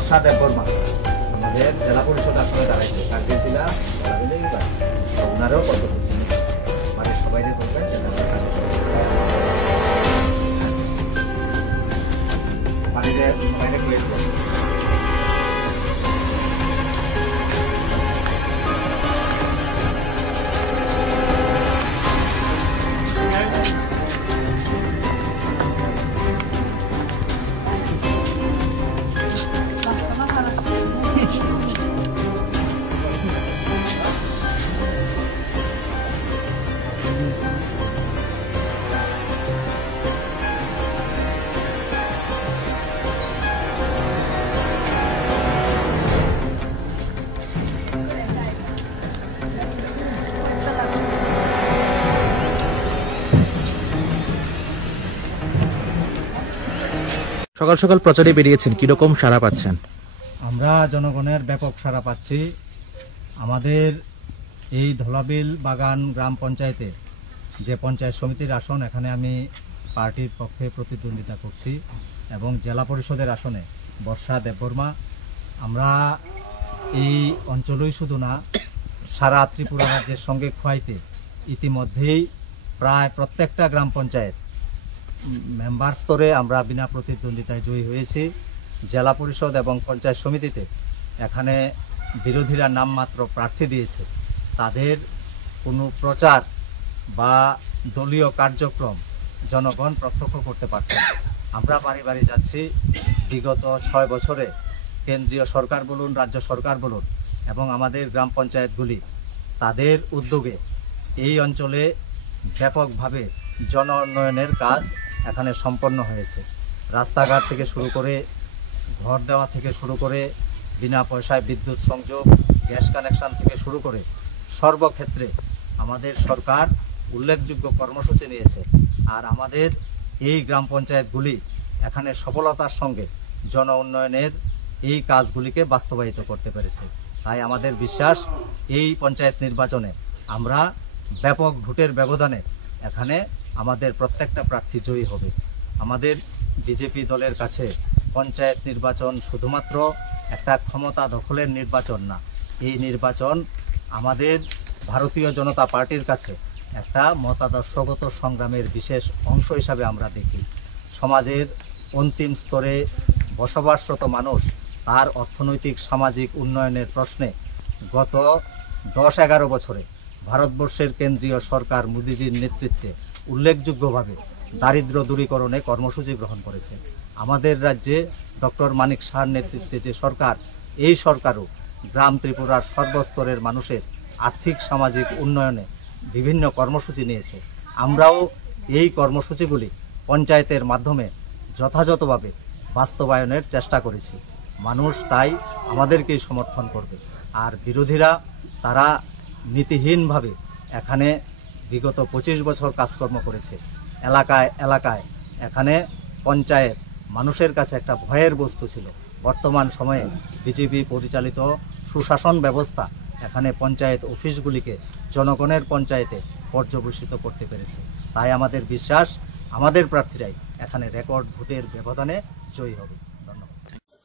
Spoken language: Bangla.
বর্ষা দেববর্মা আমাদের জেলা পরিষদ আসনে দাঁড়াইছে কাকদিন জেলা ওনারও কত মানে সবাই করবেন পানিতে সকাল সকাল প্রচারে বেরিয়েছেন, কিরকম সাড়া পাচ্ছেন? আমরা জনগণের ব্যাপক সাড়া পাচ্ছি। আমাদের এই ধলাবিল বাগান গ্রাম পঞ্চায়েতে যে পঞ্চায়েত সমিতির আসন, এখানে আমি পার্টির পক্ষে প্রতিদ্বন্দ্বিতা করছি এবং জেলা পরিষদের আসনে বর্ষা দেববর্মা। আমরা এই অঞ্চলই শুধু না, সারা ত্রিপুরা রাজ্যের সঙ্গে খোয়াইতে ইতিমধ্যেই প্রায় প্রত্যেকটা গ্রাম পঞ্চায়েত মেম্বার স্তরে আমরা বিনা প্রতিদ্বন্দ্বিতায় জয়ী হয়েছি। জেলা পরিষদ এবং পঞ্চায়েত সমিতিতে এখানে বিরোধীরা নামমাত্র প্রার্থী দিয়েছে, তাদের কোনো প্রচার বা দলীয় কার্যক্রম জনগণ প্রত্যক্ষ করতে পারছে না। আমরা বাড়ি বাড়ি যাচ্ছি। বিগত 6 বছরে কেন্দ্রীয় সরকার বলুন, রাজ্য সরকার বলুন এবং আমাদের গ্রাম পঞ্চায়েতগুলি তাদের উদ্যোগে এই অঞ্চলে ব্যাপকভাবে জন উন্নয়নের কাজ এখানে সম্পন্ন হয়েছে। রাস্তাঘাট থেকে শুরু করে, ঘর দেওয়া থেকে শুরু করে, বিনা পয়সায় বিদ্যুৎ সংযোগ, গ্যাস কানেকশন থেকে শুরু করে সর্বক্ষেত্রে আমাদের সরকার উল্লেখযোগ্য কর্মসূচি নিয়েছে। আর আমাদের এই গ্রাম পঞ্চায়েতগুলি এখানে সফলতার সঙ্গে জন উন্নয়নের এই কাজগুলিকে বাস্তবায়িত করতে পেরেছে। তাই আমাদের বিশ্বাস, এই পঞ্চায়েত নির্বাচনে আমরা ব্যাপক ভোটের ব্যবধানে এখানে আমাদের প্রত্যেকটা প্রার্থী জয়ী হবে। আমাদের বিজেপি দলের কাছে পঞ্চায়েত নির্বাচন শুধুমাত্র একটা ক্ষমতা দখলের নির্বাচন না, এই নির্বাচন আমাদের ভারতীয় জনতা পার্টির কাছে একটা মতাদর্শগত সংগ্রামের বিশেষ অংশ হিসাবে আমরা দেখি। সমাজের অন্তিম স্তরে বসবাসরত মানুষ তার অর্থনৈতিক সামাজিক উন্নয়নের প্রশ্নে গত 10-11 বছরে ভারতবর্ষের কেন্দ্রীয় সরকার মোদিজির নেতৃত্বে উল্লেখযোগ্যভাবে দারিদ্র দূরীকরণে কর্মসূচি গ্রহণ করেছে। আমাদের রাজ্যে ডক্টর মানিক শাহর নেতৃত্বে যে সরকার, এই সরকারও গ্রাম ত্রিপুরার সর্বস্তরের মানুষের আর্থিক সামাজিক উন্নয়নে বিভিন্ন কর্মসূচি নিয়েছে। আমরাও এই কর্মসূচিগুলি পঞ্চায়েতের মাধ্যমে যথাযথভাবে বাস্তবায়নের চেষ্টা করেছি। মানুষ তাই আমাদেরকেই সমর্থন করবে। আর বিরোধীরা তারা নীতিহীনভাবে এখানে বিগত 25 বছর কাজকর্ম করেছে। এলাকায় এলাকায় এখানে পঞ্চায়েত মানুষের কাছে একটা ভয়ের বস্তু ছিল। বর্তমান সময়ে বিজেপি পরিচালিত সুশাসন ব্যবস্থা এখানে পঞ্চায়েত অফিসগুলিকে জনগণের পঞ্চায়েতে পর্যবসিত করতে পেরেছে। তাই আমাদের বিশ্বাস, আমাদের প্রার্থীরাই এখানে রেকর্ড ভোটের ব্যবধানে জয়ী হবে।